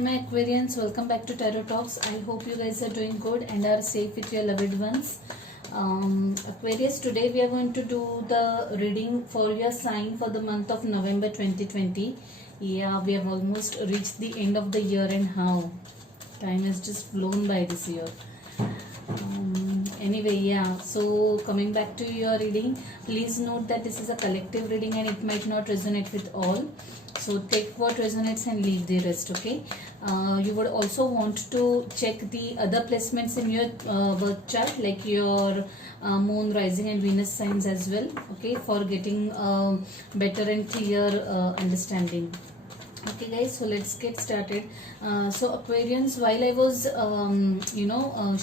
my Aquarians, welcome back to Tarot Talks. I hope you guys are doing good and are safe with your loved ones. Aquarius, today we are going to do the reading for your sign for the month of November 2020. Yeah, we have almost reached the end of the year, and how time has just flown by this year. Anyway, yeah, so coming back to your reading, please note that this is a collective reading and it might not resonate with all. So take what resonates and leave the rest, okay? You would also want to check the other placements in your birth chart, like your moon, rising and Venus signs as well, okay, for getting better and clear understanding. Okay guys, so let's get started. So Aquarians, while I was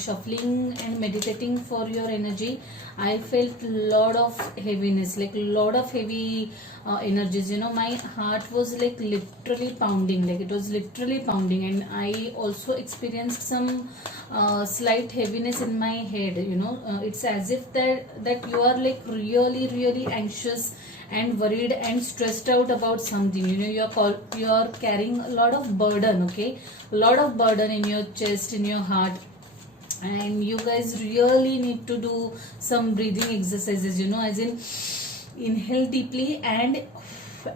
shuffling and meditating for your energy, I felt lot of heaviness, like lot of heavy energies. My heart was like literally pounding, like it was literally pounding, and I also experienced some slight heaviness in my head. It's as if that you are like really anxious and worried and stressed out about something. You are carrying a lot of burden, okay, a lot of burden in your chest, in your heart, and you guys really need to do some breathing exercises, as in inhale deeply and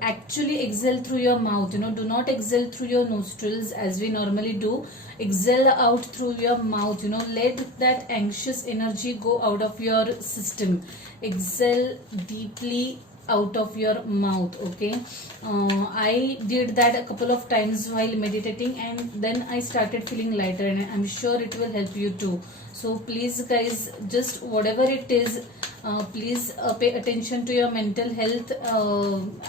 actually exhale through your mouth. Do not exhale through your nostrils as we normally do. Exhale out through your mouth. Let that anxious energy go out of your system. Exhale deeply out of your mouth, okay? I did that a couple of times while meditating, and then I started feeling lighter, and I'm sure it will help you too. So please guys, just whatever it is, please pay attention to your mental health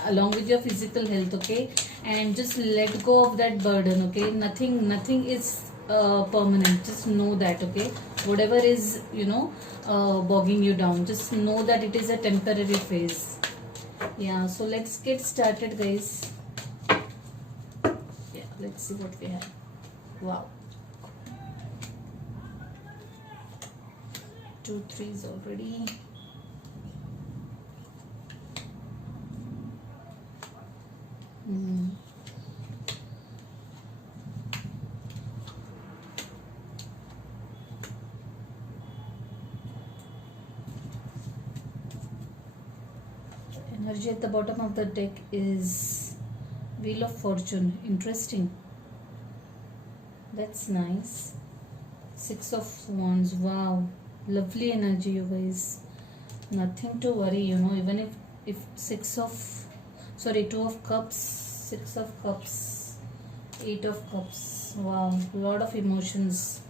along with your physical health, okay? And just let go of that burden, okay? Nothing is permanent. Just know that, okay? Whatever is bogging you down, just know that it is a temporary phase. Yeah, so let's get started guys. Yeah, let's see what we have. Wow, 2 3s already. Energy at the bottom of the deck is Wheel of Fortune. Interesting. That's nice. 6 of Wands. Wow, lovely energy, you guys. Nothing to worry, even if 2 of Cups, 6 of Cups, 8 of Cups. Wow, lot of emotions.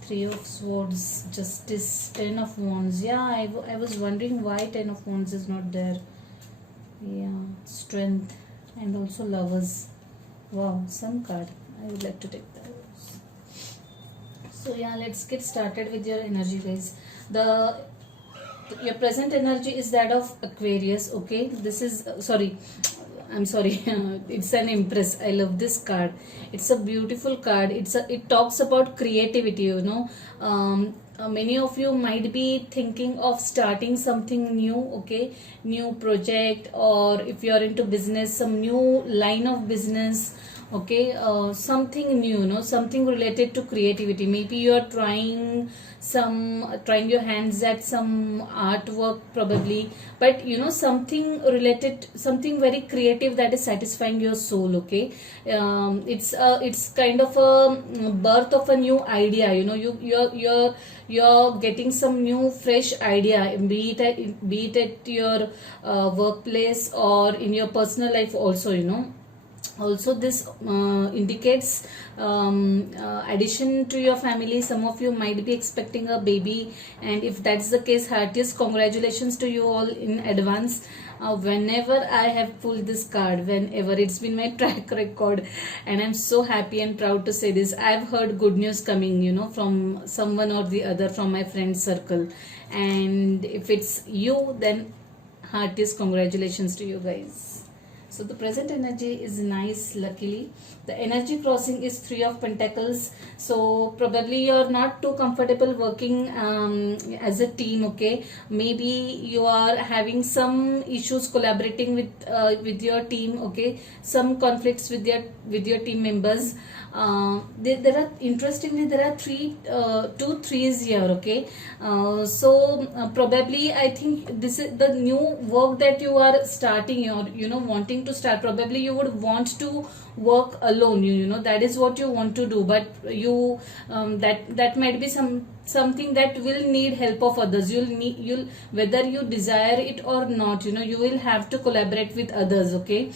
3 of Swords, Justice, 10 of Wands. Yeah, I was wondering why 10 of Wands is not there. Yeah, Strength, and also Lovers. Wow, some card. I would like to take that. So yeah, let's get started with your energy guys. Your present energy is that of Aquarius, okay? This is I'm sorry. It's an Empress. I love this card. It's a beautiful card. It talks about creativity. Many of you might be thinking of starting something new, okay? New project, or if you are into business, some new line of business, okay? Something new, something related to creativity. Maybe you are trying your hands at some artwork probably, but something related, something very creative that is satisfying your soul, okay? It's kind of a birth of a new idea. You're getting some new fresh idea, be it at your workplace or in your personal life also. Also this indicates addition to your family. Some of you might be expecting a baby, and if that's the case, heartiest congratulations to you all in advance. Whenever I have pulled this card, whenever, it's been my track record, and I'm so happy and proud to say this. I've heard good news coming from someone or the other from my friend circle, and if it's you, then heartiest congratulations to you guys. So the present energy is nice, luckily. The energy crossing is 3 of Pentacles. So probably you're not too comfortable working as a team, okay? Maybe you are having some issues collaborating with your team, okay? Some conflicts with your team members. There are, interestingly, there are two threes here. Okay, so probably I think this is the new work that you are starting, or wanting to start. Probably you would want to work alone. That is what you want to do, but you that might be something that will need help of others. You'll whether you desire it or not, you will have to collaborate with others. Okay,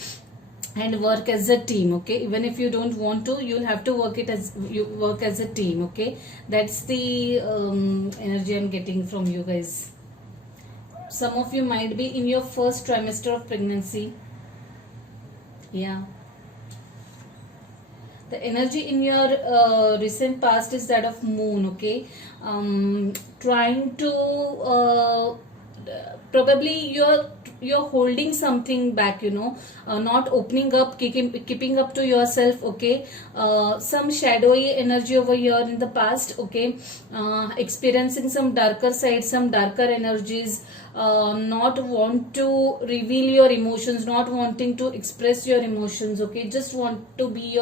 and work as a team. Okay, even if you don't want to, you'll have to work as a team. Okay, that's the energy I'm getting from you guys. Some of you might be in your first trimester of pregnancy. Yeah, the energy in your recent past is that of moon. Okay, trying to probably you're holding something back, not opening up, keeping up to yourself. Okay, some shadowy energy over here in the past. Okay, experiencing some darker sides, some darker energies, not want to reveal your emotions, not wanting to express your emotions. Okay, just want to be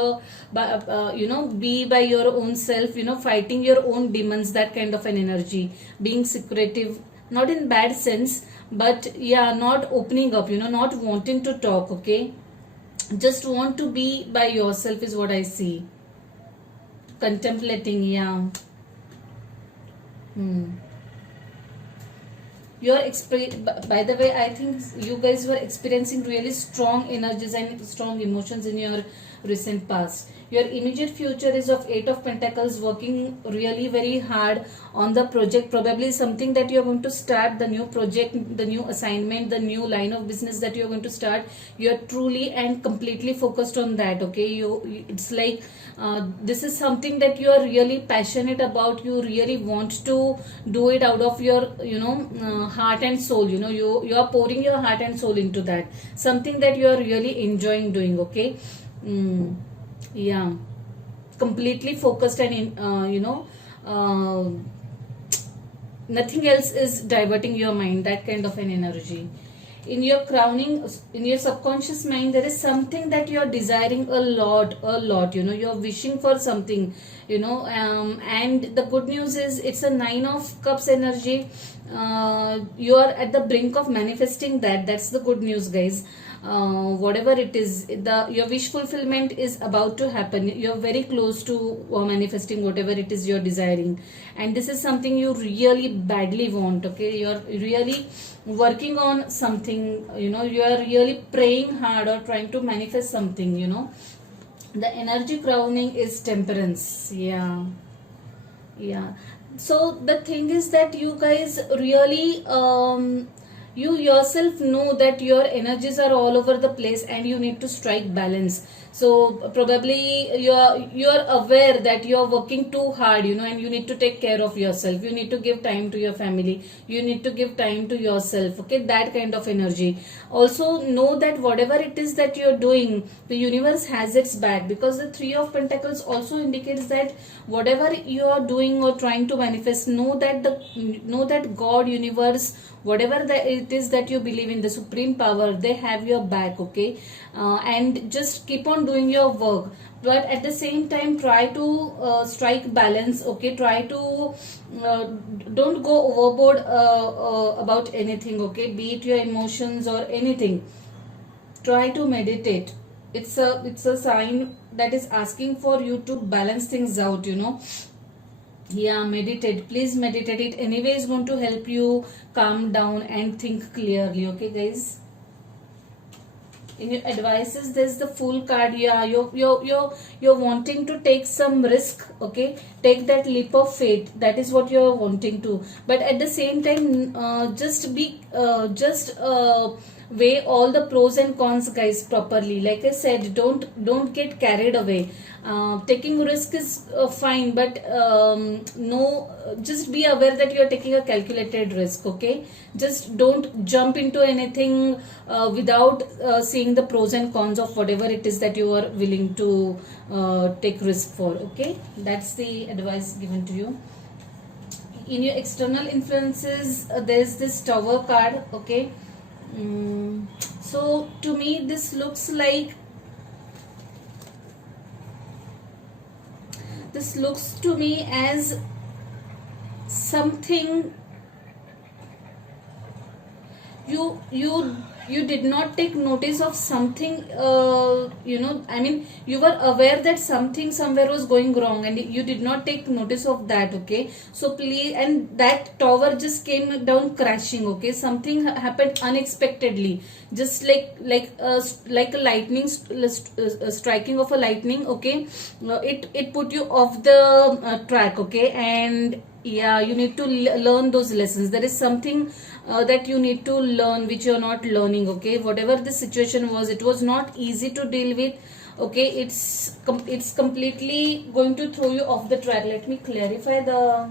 be by your own self, fighting your own demons, that kind of an energy, being secretive, not in bad sense, but yeah, not opening up, not wanting to talk. Okay, just want to be by yourself is what I see. Contemplating. Yeah. By the way, I think you guys were experiencing really strong energies and strong emotions in your recent past. Your immediate future is of 8 of Pentacles, working really very hard on the project. Probably something that you're going to start, the new project, the new assignment, the new line of business that you're going to start. You're truly and completely focused on that. Okay, it's like this is something that you are really passionate about. You really want to do it out of your heart and soul. You are pouring your heart and soul into that, something that you are really enjoying doing. Okay. Yeah, completely focused, and nothing else is diverting your mind, that kind of an energy. In your crowning, in your subconscious mind, there is something that you are desiring a lot. You're wishing for something, and the good news is it's a 9 of Cups energy. You are at the brink of manifesting that. That's the good news, guys. Whatever it is, your wish fulfillment is about to happen. You're very close to manifesting whatever it is you're desiring, and this is something you really badly want. Okay, you're really working on something, you are really praying hard or trying to manifest something. The energy crowning is Temperance. Yeah. So the thing is that you guys really you yourself know that your energies are all over the place and you need to strike balance. So probably you're aware that you're working too hard, and you need to take care of yourself. You need to give time to your family. You need to give time to yourself. Okay, that kind of energy. Also know that whatever it is that you're doing, the universe has its back, because the 3 of Pentacles also indicates that whatever you are doing or trying to manifest, know that God, universe, whatever that it is that you believe in, the supreme power, they have your back. Okay, and just keep on doing your work, but at the same time try to strike balance. Okay, try to don't go overboard about anything. Okay, be it your emotions or anything, try to meditate. It's a sign that is asking for you to balance things out. Yeah, meditate. Please meditate. It anyway is going to help you calm down and think clearly. Okay, guys. In your advices, there's the Fool card. Yeah, you're wanting to take some risk. Okay, take that leap of faith. That is what you're wanting to. But at the same time, just weigh all the pros and cons, guys, properly. Like I said, don't get carried away. Taking risk is fine, but no, just be aware that you are taking a calculated risk. Okay, just don't jump into anything without seeing the pros and cons of whatever it is that you are willing to take risk for. Okay, that's the advice given to you. In your external influences, there's this Tower card. Okay, so to me this looks like this looks to me as something you did not take notice of something. I mean, you were aware that something somewhere was going wrong and you did not take notice of that. Okay, so please, and that tower just came down crashing. Okay, something happened unexpectedly, just like a lightning striking of a lightning. Okay, it put you off the track. Okay, and yeah, you need to learn those lessons. There is something that you need to learn which you are not learning. Okay, whatever the situation was, it was not easy to deal with. Okay, it's completely going to throw you off the track. Let me clarify the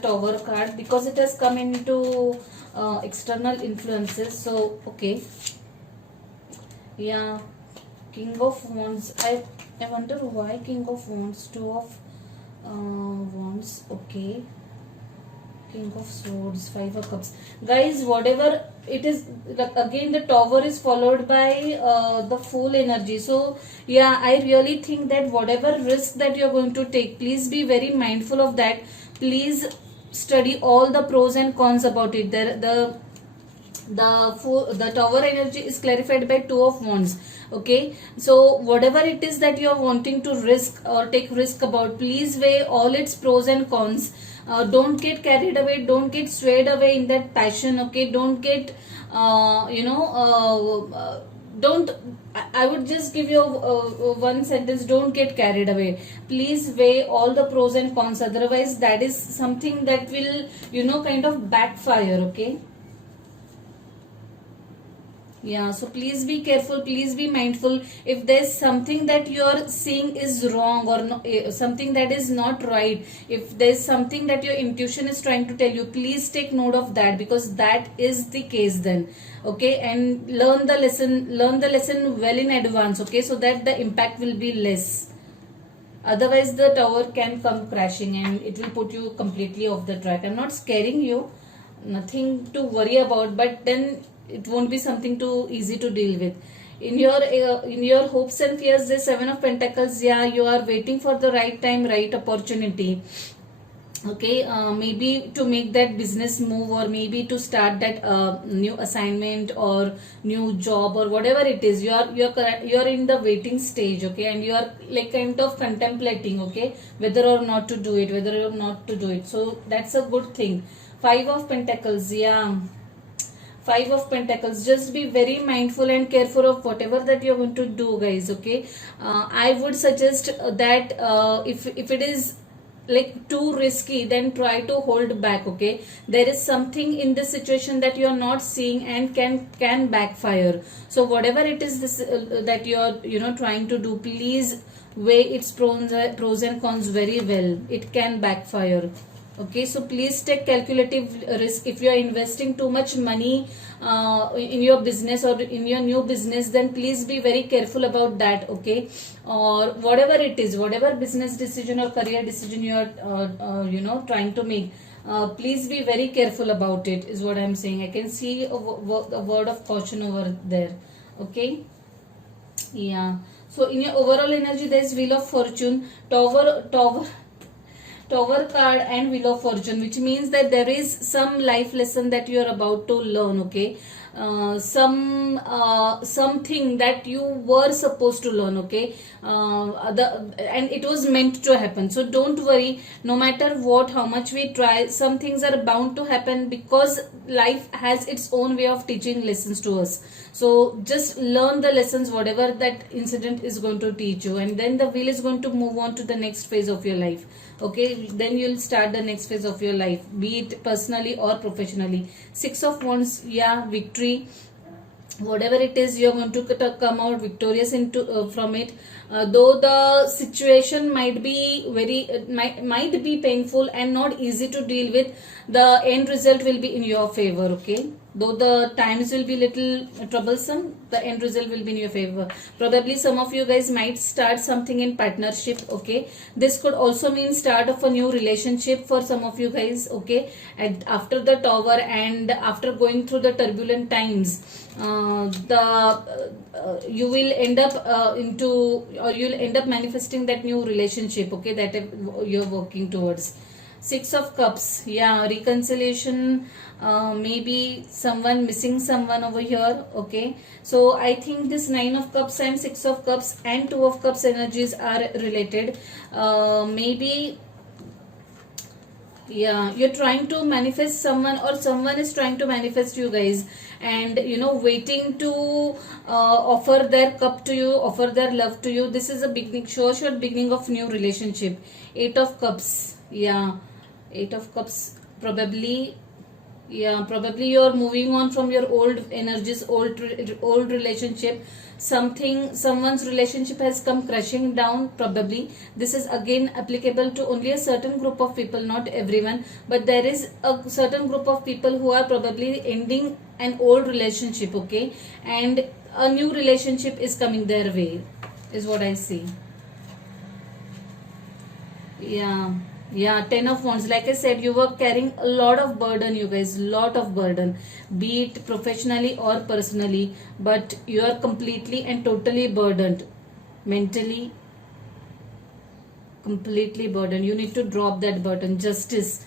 tower card, because it has come into external influences. So okay, yeah, King of Wands. I wonder why King of Wands. Two of Wands. Okay, King of Swords, Five of Cups. Guys, whatever it is, like, again the Tower is followed by the Fool energy. So yeah, I really think that whatever risk that you're going to take, please be very mindful of that. Please study all the pros and cons about it. The Tower energy is clarified by Two of Wands. Okay, so whatever it is that you are wanting to risk or take risk about, please weigh all its pros and cons. Don't get carried away, don't get swayed away in that passion. Okay, don't get don't I would just give you one sentence: don't get carried away. Please weigh all the pros and cons, otherwise that is something that will kind of backfire. Okay, yeah, so please be careful, please be mindful. If there's something that you're seeing is wrong or no, something that is not right, if there's something that your intuition is trying to tell you, please take note of that, because that is the case then. Okay, and learn the lesson well in advance. Okay, so that the impact will be less. Otherwise the tower can come crashing and it will put you completely off the track. I'm not scaring you, nothing to worry about, but then it won't be something too easy to deal with. In your hopes and fears, the Seven of Pentacles, yeah, you are waiting for the right time, right opportunity. Okay, maybe to make that business move, or maybe to start that new assignment or new job or whatever it is. You're in the waiting stage. Okay, and you are like kind of contemplating. Okay, whether or not to do it. So that's a good thing. Five of Pentacles, yeah. Five of Pentacles, just be very mindful and careful of whatever that you're going to do, guys. Okay, I would suggest that if it is like too risky, then try to hold back. Okay, there is something in this situation that you're not seeing and can backfire. So whatever it is that you're trying to do, please weigh its pros and cons very well. It can backfire. Okay, so please take calculative risk. If you are investing too much money in your business or in your new business, then please be very careful about that. Okay, or whatever it is, whatever business decision or career decision you are trying to make, please be very careful about it, is what I'm saying. I can see a word of caution over there. Okay, yeah. So in your overall energy, there is Wheel of Fortune, Tower card and Wheel of Fortune, which means that there is some life lesson that you are about to learn. Okay, something that you were supposed to learn. Okay, and it was meant to happen. So don't worry, no matter what, how much we try, some things are bound to happen, because life has its own way of teaching lessons to us. So just learn the lessons, whatever that incident is going to teach you, and then the wheel is going to move on to the next phase of your life. Okay, then you'll start the next phase of your life, be it personally or professionally. Six of Wands, yeah, victory. Whatever it is, you're going to come out victorious from it. Though the situation might be might be painful and not easy to deal with, the end result will be in your favor. Okay, Though the times will be little troublesome, the end result will be in your favor. Probably some of you guys might start something in partnership, okay. This could also mean start of a new relationship for some of you guys, okay. And after the Tower and after going through the turbulent times, you will end up you'll end up manifesting that new relationship, okay, that you're working towards. Six of Cups, yeah, reconciliation, maybe someone missing someone over here, okay. So I think this Nine of Cups and Six of Cups and Two of Cups energies are related. Maybe, yeah, you're trying to manifest someone or someone is trying to manifest you guys, and waiting to offer their cup to you, offer their love to you. This is a beginning, short beginning of new relationship. Eight of Cups, yeah, Eight of Cups, probably, yeah, probably you're moving on from your old energies, old relationship. Someone's relationship has come crashing down, probably. This is again applicable to only a certain group of people, not everyone, but there is a certain group of people who are probably ending an old relationship, okay, and a new relationship is coming their way, is what I see. Yeah, yeah, Ten of Wands. Like I said, you were carrying a lot of burden, you guys, lot of burden, be it professionally or personally, but you are completely and totally burdened, mentally, completely burdened. You need to drop that burden. Justice,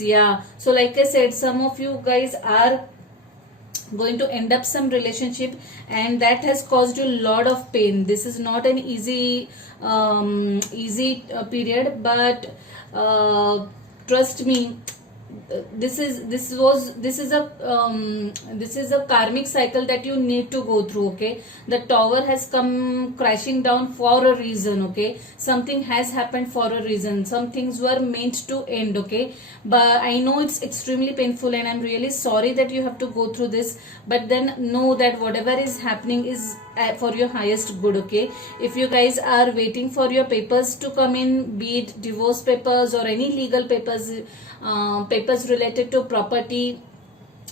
yeah. So, like I said, some of you guys are going to end up some relationship, and that has caused you a lot of pain. This is not an easy period, but trust me, this is a karmic cycle that you need to go through, okay. The Tower has come crashing down for a reason, okay. Something has happened for a reason. Some things were meant to end, okay. But I know it's extremely painful, and I'm really sorry that you have to go through this, but then know that whatever is happening is for your highest good, okay. If you guys are waiting for your papers to come in, be it divorce papers or any legal papers, papers related to property,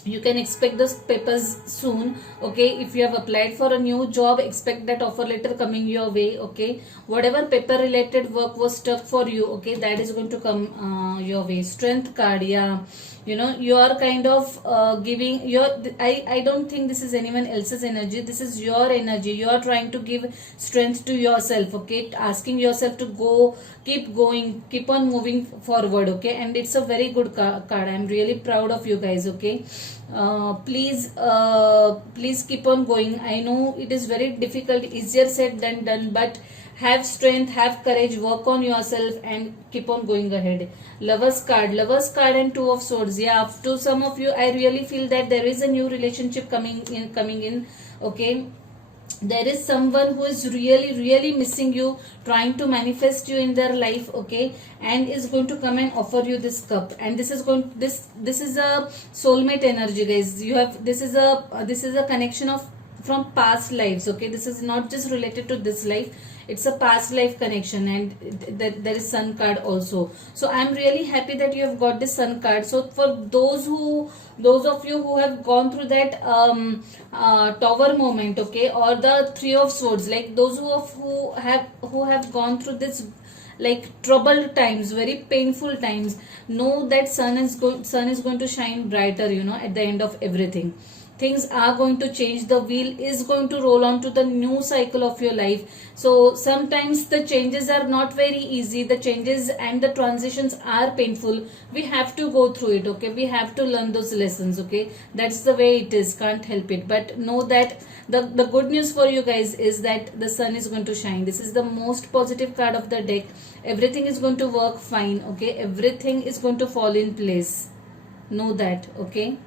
you can expect those papers soon, okay. If you have applied for a new job, expect that offer letter coming your way, okay. Whatever paper related work was stuck for you, okay, that is going to come your way. Strength card, yeah, you are kind of giving your, I don't think this is anyone else's energy. This is your energy. You are trying to give strength to yourself, okay, asking yourself to go, keep going, keep on moving forward, okay. And it's a very good card. I'm really proud of you guys, okay. Please keep on going. I know it is very difficult, easier said than done, but have strength, have courage, work on yourself, and keep on going ahead. Lovers card and Two of Swords, yeah. To some of you, I really feel that there is a new relationship coming in, okay. There is someone who is really missing you, trying to manifest you in their life, okay, and is going to come and offer you this cup. And this is a soulmate energy, guys. This is a connection of from past lives, okay. This is not just related to this life, it's a past life connection. And there is Sun card also. So I'm really happy that you have got this Sun card. So for those of you who have gone through that Tower moment, okay, or the Three of Swords, like those who have gone through this like troubled times, very painful times, know that sun is going to shine brighter, at the end of everything. Things are going to change. The wheel is going to roll on to the new cycle of your life. So sometimes the changes are not very easy. The changes and the transitions are painful. We have to go through it, okay. We have to learn those lessons, okay. That's the way it is, can't help it. But know that the good news for you guys is that the sun is going to shine. This is the most positive card of the deck. Everything is going to work fine, okay. Everything is going to fall in place. Know that, okay.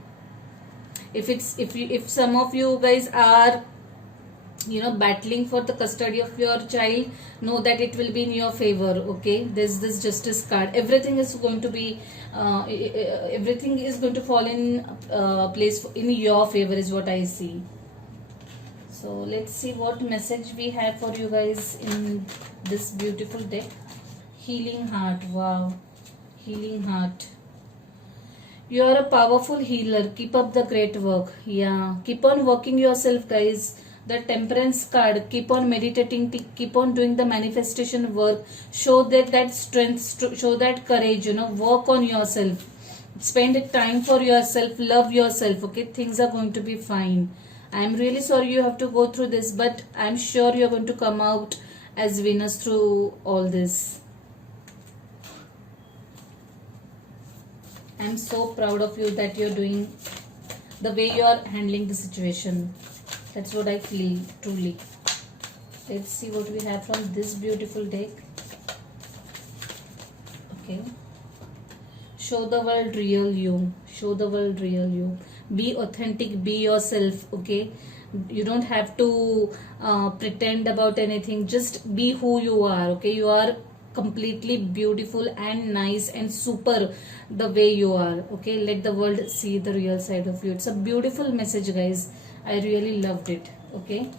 If some of you guys are battling for the custody of your child, know that it will be in your favor, okay. There's this Justice card. Everything is going to be everything is going to fall in place in your favor, is what I see. So let's see what message we have for you guys in this beautiful deck. Healing heart, wow. Healing heart. You are a powerful healer. Keep up the great work. Yeah. Keep on working yourself, guys. The temperance card. Keep on meditating. Keep on doing the manifestation work. Show that strength. Show that courage. Work on yourself. Spend time for yourself. Love yourself. Okay. Things are going to be fine. I'm really sorry you have to go through this, but I'm sure you're going to come out as winners through all this. I'm so proud of you that you're doing the way you are handling the situation. That's what I feel, truly. Let's see what we have from this beautiful deck. Okay. Show the world real you. Show the world real you. Be authentic, be yourself, okay? You don't have to pretend about anything. Just be who you are, okay? You are completely beautiful and nice and super the way you are, okay? Let the world see the real side of you. It's a beautiful message, guys. I really loved it, okay?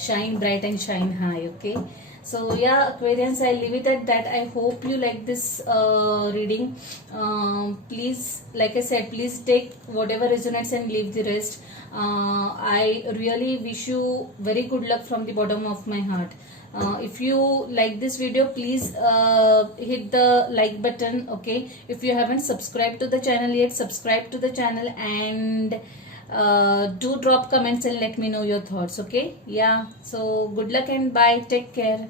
Shine bright and shine high, okay? So yeah, Aquarians, I leave it at that. I hope you like this reading. Please, like I said, please take whatever resonates and leave the rest. I really wish you very good luck from the bottom of my heart. If you like this video, please hit the like button, okay? If you haven't subscribed to the channel yet, subscribe to the channel, and do drop comments and let me know your thoughts, okay? Yeah, so good luck and bye. Take care.